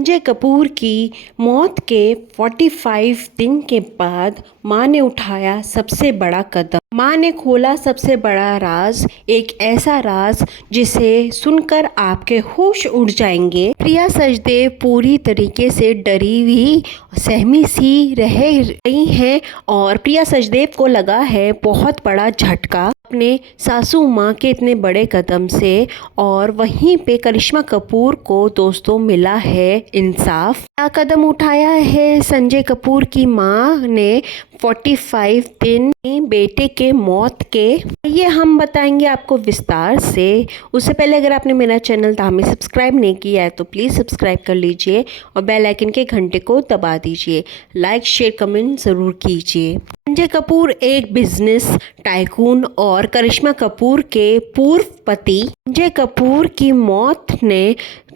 संजय कपूर की मौत के 45 दिन के बाद मां ने उठाया सबसे बड़ा कदम। मां ने खोला सबसे बड़ा राज, एक ऐसा राज जिसे सुनकर आपके होश उड़ जाएंगे। प्रिया सचदेव पूरी तरीके से डरी हुई सहमी सी रह रही हैं और प्रिया सचदेव को लगा है बहुत बड़ा झटका अपने सासू माँ के इतने बड़े कदम से। और वहीं पे करिश्मा कपूर को दोस्तों मिला है इंसाफ। क्या कदम उठाया है संजय कपूर की माँ ने 45 दिन बेटे के मौत के, ये हम बताएंगे आपको विस्तार से। उससे पहले अगर आपने मेरा चैनल हमें सब्सक्राइब नहीं किया है तो प्लीज़ सब्सक्राइब कर लीजिए और बेल आइकन के घंटे को दबा दीजिए। लाइक शेयर कमेंट ज़रूर कीजिए। संजय कपूर एक बिजनेस टाइकून और करिश्मा कपूर के पूर्व पति। संजय कपूर की मौत ने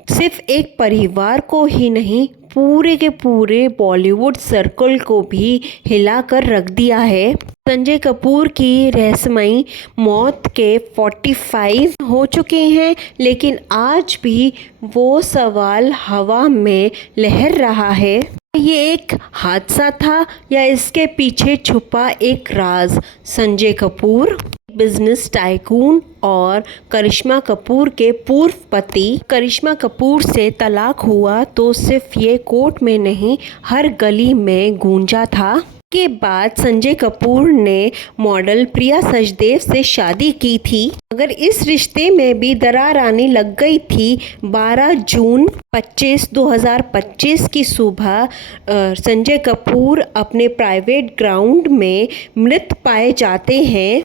सिर्फ एक परिवार को ही नहीं, पूरे के पूरे बॉलीवुड सर्कल को भी हिलाकर रख दिया है। संजय कपूर की रहस्यमयी मौत के 45 हो चुके हैं, लेकिन आज भी वो सवाल हवा में लहर रहा है। ये एक हादसा था या इसके पीछे छुपा एक राज? संजय कपूर बिजनेस टाइकून और करिश्मा कपूर के पूर्व पति। करिश्मा कपूर से तलाक हुआ तो सिर्फ ये कोर्ट में नहीं, हर गली में गूंजा था। के बाद संजय कपूर ने मॉडल प्रिया सचदेव से शादी की थी, मगर इस रिश्ते में भी दरार आने लग गई थी। 12 जून 2025 की सुबह संजय कपूर अपने प्राइवेट ग्राउंड में मृत पाए जाते हैं।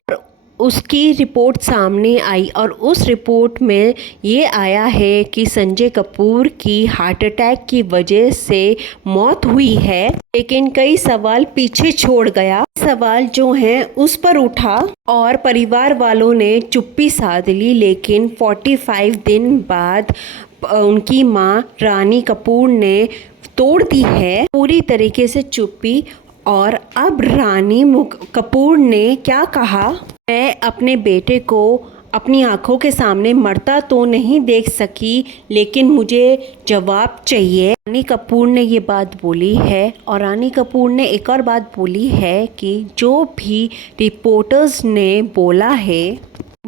उसकी रिपोर्ट सामने आई और उस रिपोर्ट में ये आया है कि संजय कपूर की हार्ट अटैक की वजह से मौत हुई है। लेकिन कई सवाल पीछे छोड़ गया। सवाल जो है उस पर उठा और परिवार वालों ने चुप्पी साध ली। लेकिन 45 दिन बाद उनकी मां रानी कपूर ने तोड़ दी है पूरी तरीके से चुप्पी। और अब रानी कपूर ने क्या कहा, मैं अपने बेटे को अपनी आंखों के सामने मरता तो नहीं देख सकी, लेकिन मुझे जवाब चाहिए। रानी कपूर ने ये बात बोली है। और रानी कपूर ने एक और बात बोली है कि जो भी रिपोर्टर्स ने बोला है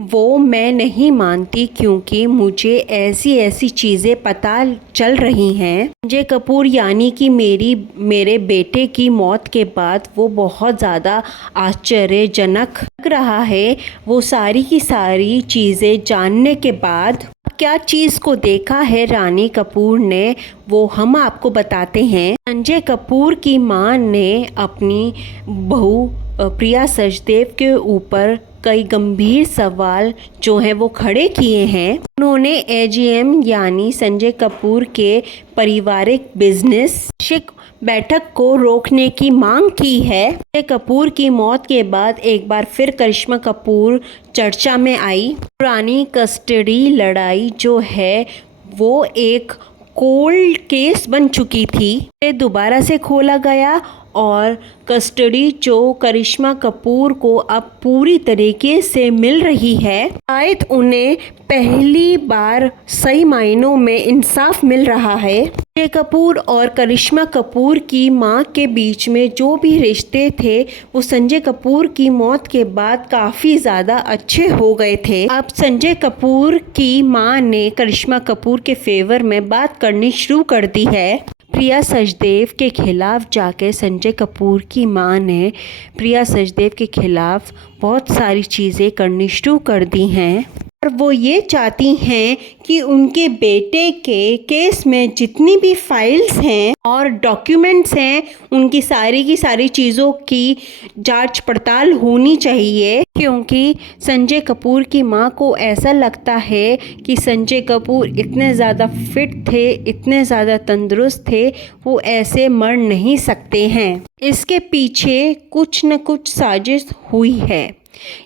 वो मैं नहीं मानती, क्योंकि मुझे ऐसी ऐसी चीज़ें पता चल रही हैं। संजय कपूर यानी कि मेरे बेटे की मौत के बाद वो बहुत ज़्यादा आश्चर्यजनक लग रहा है। वो सारी की सारी चीज़ें जानने के बाद क्या चीज़ को देखा है रानी कपूर ने, वो हम आपको बताते हैं। संजय कपूर की मां ने अपनी बहू प्रिया सचदेव के ऊपर कई गंभीर सवाल जो हैं वो खड़े किए हैं। उन्होंने एजीएम यानी संजय कपूर के पारिवारिक बिजनेस बैठक को रोकने की मांग की है। संजय कपूर की मौत के बाद एक बार फिर करिश्मा कपूर चर्चा में आई। पुरानी कस्टडी लड़ाई जो है वो एक कोल्ड केस बन चुकी थी, दोबारा से खोला गया और कस्टडी जो करिश्मा कपूर को अब पूरी तरीके से मिल रही है। शायद उन्हें पहली बार सही मायनों में इंसाफ मिल रहा है। संजय कपूर और करिश्मा कपूर की मां के बीच में जो भी रिश्ते थे वो संजय कपूर की मौत के बाद काफ़ी ज़्यादा अच्छे हो गए थे। अब संजय कपूर की मां ने करिश्मा कपूर के फेवर में बात करनी शुरू कर दी है। प्रिया सचदेव के खिलाफ जाके संजय कपूर की मां ने प्रिया सचदेव के खिलाफ बहुत सारी चीज़ें करनी शुरू कर दी हैं। और वो ये चाहती हैं कि उनके बेटे के केस में जितनी भी फाइल्स हैं और डॉक्यूमेंट्स हैं उनकी सारी की सारी चीज़ों की जांच पड़ताल होनी चाहिए। क्योंकि संजय कपूर की मां को ऐसा लगता है कि संजय कपूर इतने ज़्यादा फिट थे, इतने ज़्यादा तंदुरुस्त थे, वो ऐसे मर नहीं सकते हैं। इसके पीछे कुछ न कुछ साजिश हुई है,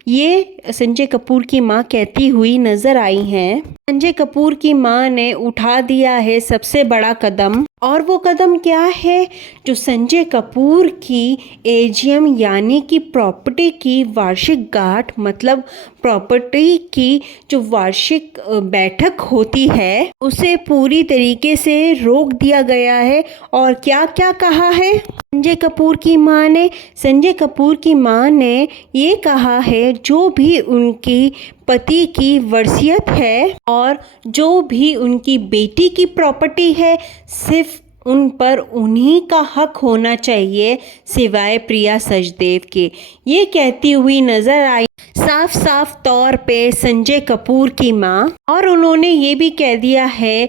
ये संजय कपूर की मां कहती हुई नजर आई हैं। संजय कपूर की मां ने उठा दिया है सबसे बड़ा कदम। और वो कदम क्या है? जो संजय कपूर की एजीएम यानी कि प्रॉपर्टी की वार्षिक गांठ, मतलब प्रॉपर्टी की जो वार्षिक बैठक होती है, उसे पूरी तरीके से रोक दिया गया है। और क्या क्या कहा है संजय कपूर की मां ने? संजय कपूर की मां ने ये कहा है, जो भी उनकी पति की वसीयत है और जो भी उनकी बेटी की प्रॉपर्टी है, सिर्फ उन पर उन्हीं का हक होना चाहिए, सिवाय प्रिया सचदेव के। ये कहती हुई नजर आई साफ साफ तौर पे संजय कपूर की मां। और उन्होंने ये भी कह दिया है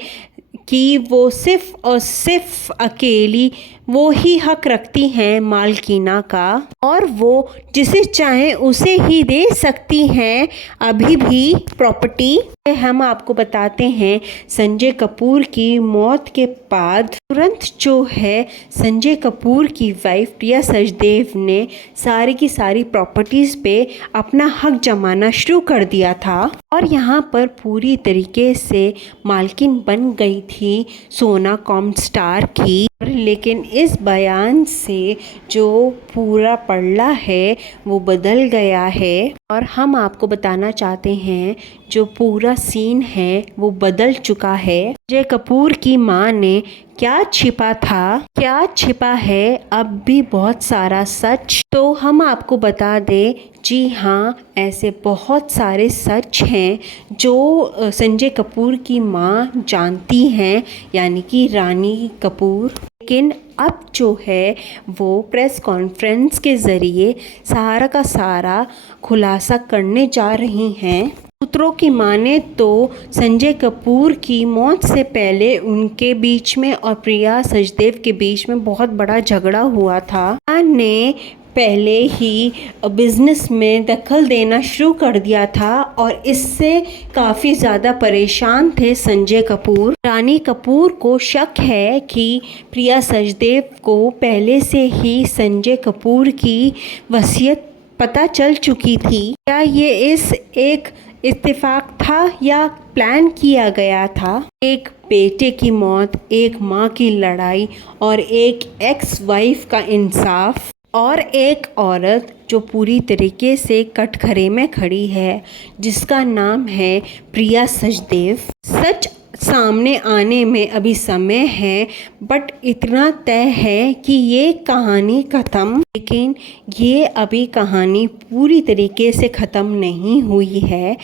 कि वो सिर्फ और सिर्फ अकेली वो ही हक रखती हैं मालकीना का, और वो जिसे चाहें उसे ही दे सकती हैं अभी भी प्रॉपर्टी। हम आपको बताते हैं, संजय कपूर की मौत के बाद तुरंत जो है संजय कपूर की वाइफ प्रिया सचदेव ने सारी की सारी प्रॉपर्टीज़ पे अपना हक जमाना शुरू कर दिया था, और यहाँ पर पूरी तरीके से मालकिन बन गई थी सोना कॉमस्टार की। लेकिन इस बयान से जो पूरा पड़ला है वो बदल गया है, और हम आपको बताना चाहते हैं जो पूरा सीन है वो बदल चुका है। संजय कपूर की मां ने क्या छिपा था, क्या छिपा है, अब भी बहुत सारा सच। तो हम आपको बता दें, जी हाँ, ऐसे बहुत सारे सच हैं जो संजय कपूर की मां जानती हैं, यानी कि रानी कपूर। लेकिन अब जो है वो प्रेस कॉन्फ्रेंस के ज़रिए सारा का सारा खुलासा करने जा रही हैं। सूत्रों की माने तो संजय कपूर की मौत से पहले उनके बीच में और प्रिया सचदेव के बीच में बहुत बड़ा झगड़ा हुआ था। ने पहले ही बिजनेस में दखल देना शुरू कर दिया था, और इससे काफ़ी ज़्यादा परेशान थे संजय कपूर। रानी कपूर को शक है कि प्रिया सचदेव को पहले से ही संजय कपूर की वसीयत पता चल चुकी थी। क्या ये एक इत्तेफाक था या प्लान किया गया था? एक बेटे की मौत, एक माँ की लड़ाई, और एक एक्स वाइफ का इंसाफ, और एक औरत जो पूरी तरीके से कटघरे में खड़ी है, जिसका नाम है प्रिया सचदेव। सच सामने आने में अभी समय है, बट इतना तय है कि ये कहानी ख़त्म, लेकिन ये अभी कहानी पूरी तरीके से ख़त्म नहीं हुई है।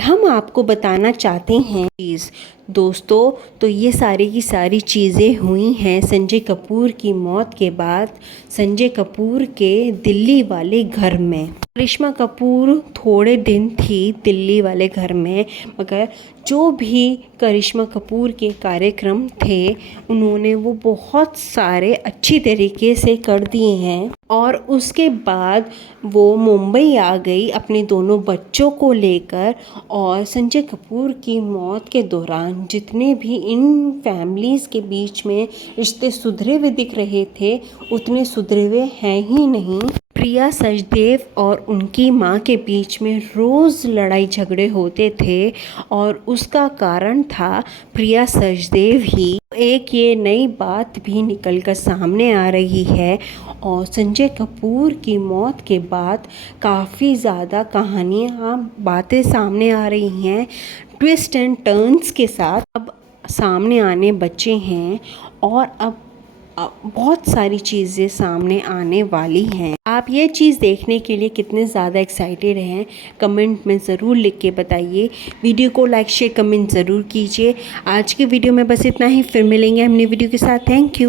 हम आपको बताना चाहते हैं प्लीज़ दोस्तों, तो ये सारी की सारी चीज़ें हुई हैं संजय कपूर की मौत के बाद संजय कपूर के दिल्ली वाले घर में। करिश्मा कपूर थोड़े दिन थी दिल्ली वाले घर में, मगर जो भी करिश्मा कपूर के कार्यक्रम थे उन्होंने वो बहुत सारे अच्छी तरीके से कर दिए हैं, और उसके बाद वो मुंबई आ गई अपने दोनों बच्चों को लेकर। और संजय कपूर की मौत के दौरान जितने भी इन फैमिलीज़ के बीच में रिश्ते सुधरे हुए दिख रहे थे, उतने सुधरे हुए हैं ही नहीं। प्रिया सचदेव और उनकी मां के बीच में रोज़ लड़ाई झगड़े होते थे, और उसका कारण था प्रिया सचदेव ही। एक ये नई बात भी निकल कर सामने आ रही है, और संजय कपूर की मौत के बाद काफ़ी ज़्यादा कहानियाँ बातें सामने आ रही हैं, ट्विस्ट एंड टर्न्स के साथ अब सामने आने बचे हैं, और अब बहुत सारी चीज़ें सामने आने वाली हैं। आप ये चीज़ देखने के लिए कितने ज़्यादा एक्साइटेड हैं, कमेंट में ज़रूर लिख के बताइए। वीडियो को लाइक शेयर कमेंट ज़रूर कीजिए। आज की वीडियो में बस इतना ही, फिर मिलेंगे हमने वीडियो के साथ। Thank you.